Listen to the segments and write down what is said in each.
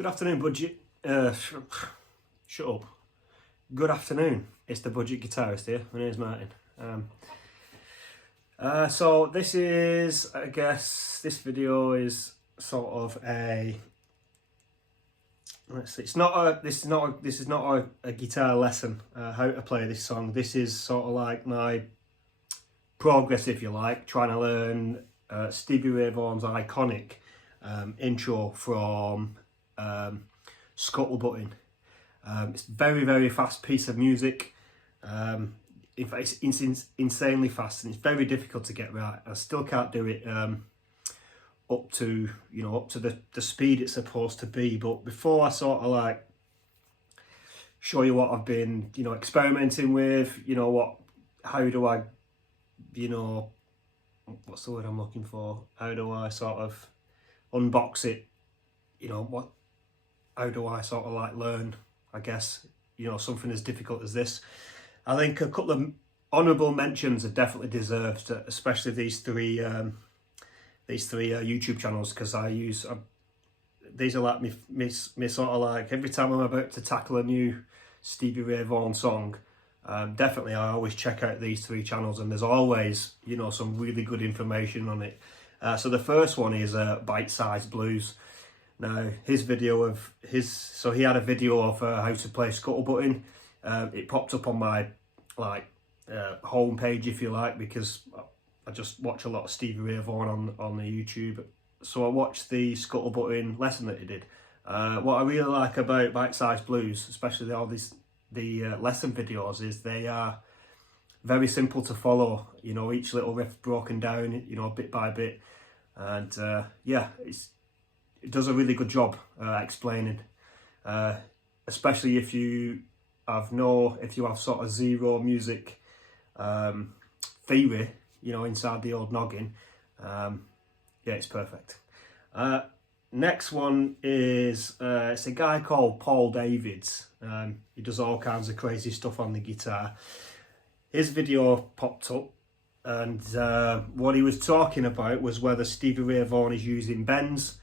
Good afternoon, Budget. Shut up. Good afternoon. It's the Budget Guitarist here. My name's Martin. So this is, I guess, this video is sort of a. Let's see. This is not a guitar lesson. How to play this song. This is sort of like my progress, if you like, trying to learn Stevie Ray Vaughan's iconic intro from Scuttle Buttin. It's a very, very fast piece of music. In fact, it's insanely fast, and it's very difficult to get right. I still can't do it up to the speed it's supposed to be. But before I sort of like show you what I've been experimenting with, how do I, what's the word I'm looking for? How do I sort of unbox it? How do I sort of like learn, I guess, something as difficult as this? I think a couple of honourable mentions are definitely deserved, especially these three YouTube channels, because these are like me sort of like every time I'm about to tackle a new Stevie Ray Vaughan song. Definitely I always check out these three channels, and there's always some really good information on it. So the first one is Bite Size Blues. Now he had a video of how to play Scuttle Buttin. It popped up on my home page, if you like, because I just watch a lot of Stevie Ray Vaughan on the YouTube. So I watched the Scuttle Buttin lesson that he did. What I really like about Bite Size Blues, especially the lesson videos, is they are very simple to follow. Each little riff broken down, bit by bit, and it does a really good job explaining, especially if you have sort of zero music theory, inside the old noggin. It's perfect. Next one is it's a guy called Paul Davids. He does all kinds of crazy stuff on the guitar. His video popped up, and what he was talking about was whether Stevie Ray Vaughan is using bends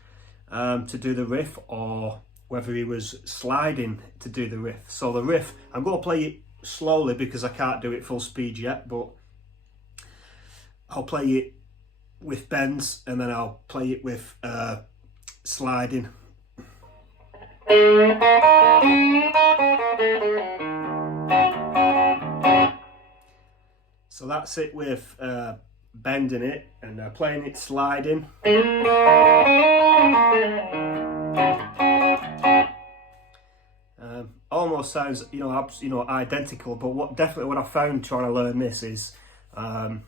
to do the riff, or whether he was sliding to do the riff. So the riff, I'm going to play it slowly because I can't do it full speed yet, but I'll play it with bends, and then I'll play it with sliding. So that's it with bending it, and playing it sliding. Almost sounds identical, but what I found trying to learn this is trying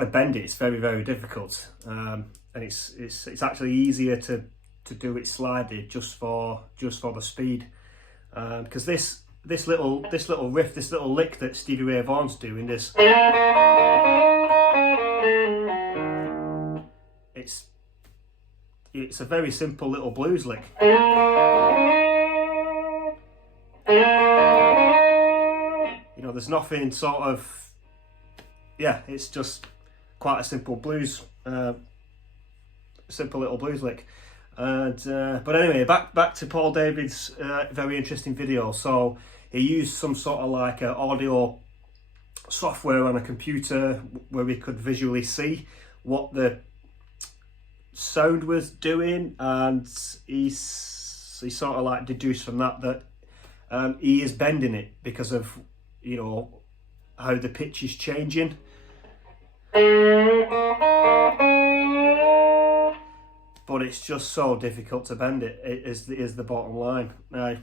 to bend it. It's very, very difficult, and it's actually easier to do it slided just for the speed, because this little riff, this little lick that Stevie Ray Vaughan's doing, it's a very simple little blues lick. There's nothing sort of, it's just quite a simple blues, simple little blues lick. And but anyway, back to Paul David's very interesting video. So he used some sort of like audio software on a computer where we could visually see what the sound was doing, and he sort of like deduced from that he is bending it because of how the pitch is changing. But it's just so difficult to bend it. It is the bottom line. Now,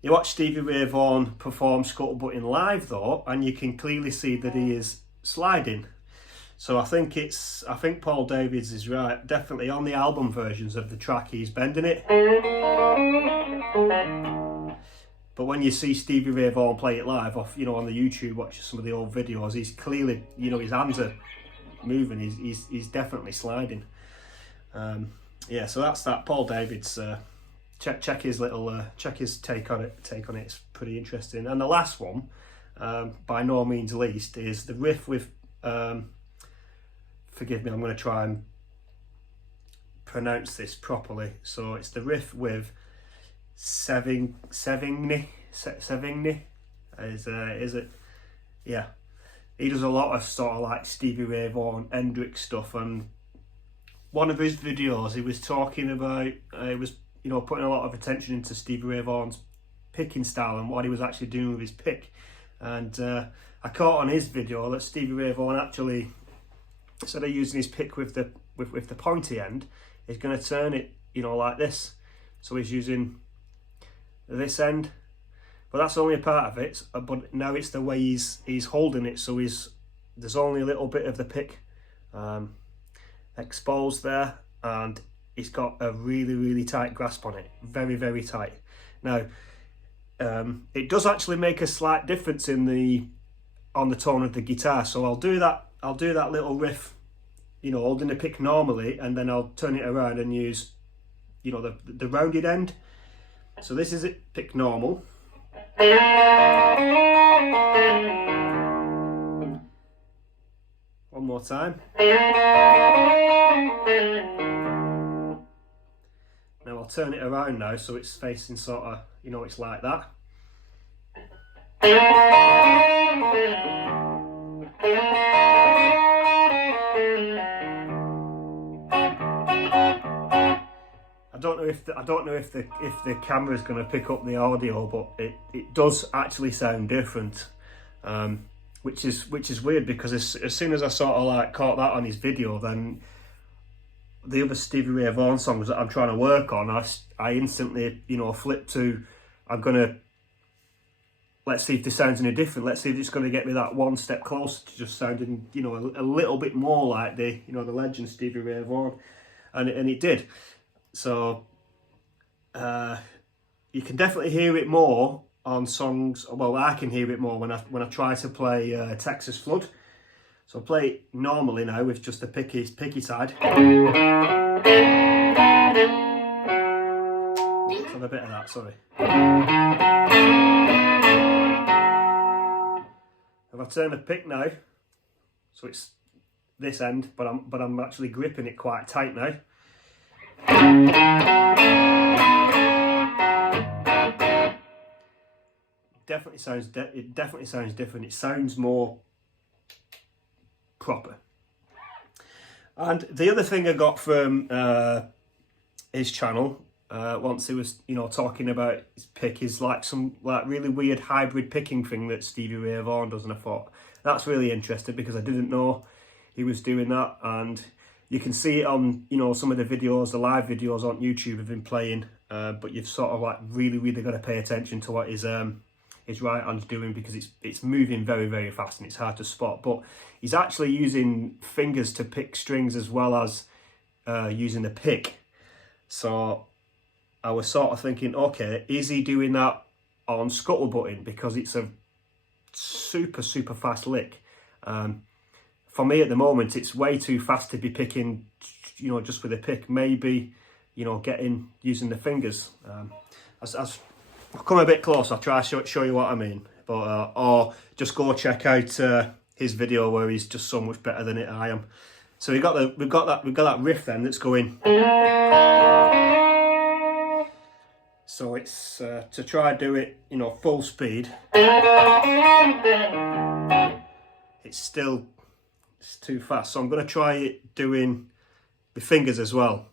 you watch Stevie Ray Vaughan perform Scuttle Buttin live though, and you can clearly see that he is sliding. So I think Paul Davids is right. Definitely on the album versions of the track, he's bending it. But when you see Stevie Ray Vaughan play it live on the YouTube, watch some of the old videos, he's clearly, his hands are moving. He's definitely sliding. So that's that. Paul Davids. Check his little check his take on it. It's pretty interesting. And the last one, by no means least, is the riff with. Forgive me, I'm going to try and pronounce this properly. So it's the riff with Sevigny. Is it? Yeah. He does a lot of sort of like Stevie Ray Vaughan, Hendrix stuff, and one of his videos he was talking about, putting a lot of attention into Stevie Ray Vaughan's picking style and what he was actually doing with his pick. And I caught on his video that Stevie Ray Vaughan actually, instead of using his pick with the pointy end, is going to turn it, like this. So he's using this end. But that's only a part of it. But now it's the way he's holding it. So there's only a little bit of the pick exposed there, and he's got a really, really tight grasp on it. Very, very tight. Now, it does actually make a slight difference on the tone of the guitar. So I'll do that little riff, holding the pick normally, and then I'll turn it around and use, the rounded end. So this is it, pick normal. One more time. Now I'll turn it around now so it's facing sort of, it's like that. I don't know if the camera's going to pick up the audio, but it does actually sound different, which is weird, because as soon as I sort of like caught that on his video, then the other Stevie Ray Vaughan songs that I'm trying to work on, I instantly flip to, let's see if this sounds any different. Let's see if it's going to get me that one step closer to just sounding a little bit more like the the legend Stevie Ray Vaughan, and it did. So you can definitely hear it more on songs. Well, I can hear it more when I try to play Texas Flood. So I'll play it normally now with just the picky side. Let's have a bit of that. Sorry. If I turn the pick now, so it's this end, but I'm actually gripping it quite tight now. It definitely sounds different. It sounds more proper. And the other thing I got from his channel, once he was talking about his pick, is like some really weird hybrid picking thing that Stevie Ray Vaughan does, and I thought that's really interesting because I didn't know he was doing that. And you can see it on some of the videos, the live videos on YouTube have been playing, but you've sort of like really got to pay attention to what his right hand's doing, because it's moving very, very fast and it's hard to spot. But he's actually using fingers to pick strings as well as using the pick. So I was sort of thinking, okay, is he doing that on Scuttle Buttin, because it's a super fast lick. For me at the moment, it's way too fast to be picking, just with a pick. Maybe, using the fingers. As I'll come a bit close, I'll try to show you what I mean. But or just go check out his video where he's just so much better than I am. So we've got that riff then that's going. So it's to try do it, full speed. It's too fast. So I'm going to try it doing the fingers as well.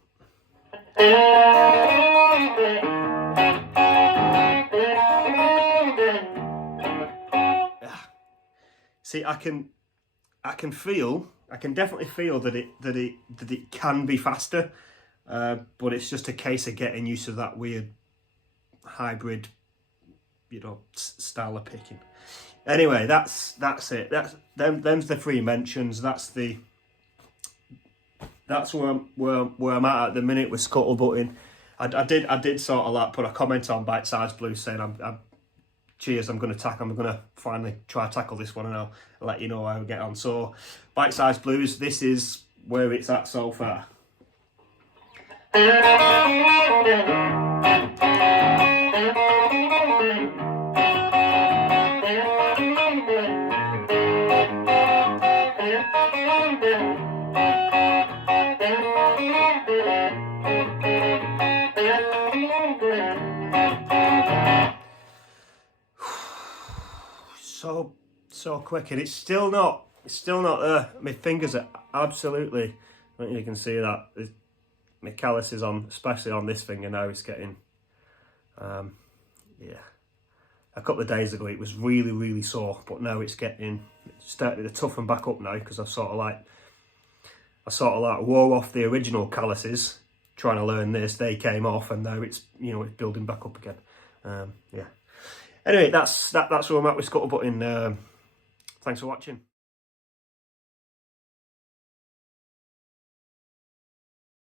See, I can definitely feel that it can be faster, but it's just a case of getting used to that weird hybrid, style of picking. Anyway, that's it. Them's the three mentions. That's where I'm at the minute with Scuttle Buttin. I did sort of like put a comment on Bite Size Blues saying cheers, I'm going to finally try to tackle this one, and I'll let you know how we get on. So, Bite Size Blues, this is where it's at so far. so quick, and it's still not there. My fingers are absolutely, I don't know if you can see that, my calluses on, especially on this finger now, it's getting, yeah. A couple of days ago it was really sore, but now it's starting to toughen back up now, because I sort of like wore off the original calluses trying to learn this. They came off, and now it's, you know, it's building back up again. Yeah. Anyway, that's where I'm at with Scuttle Buttin. Thanks for watching.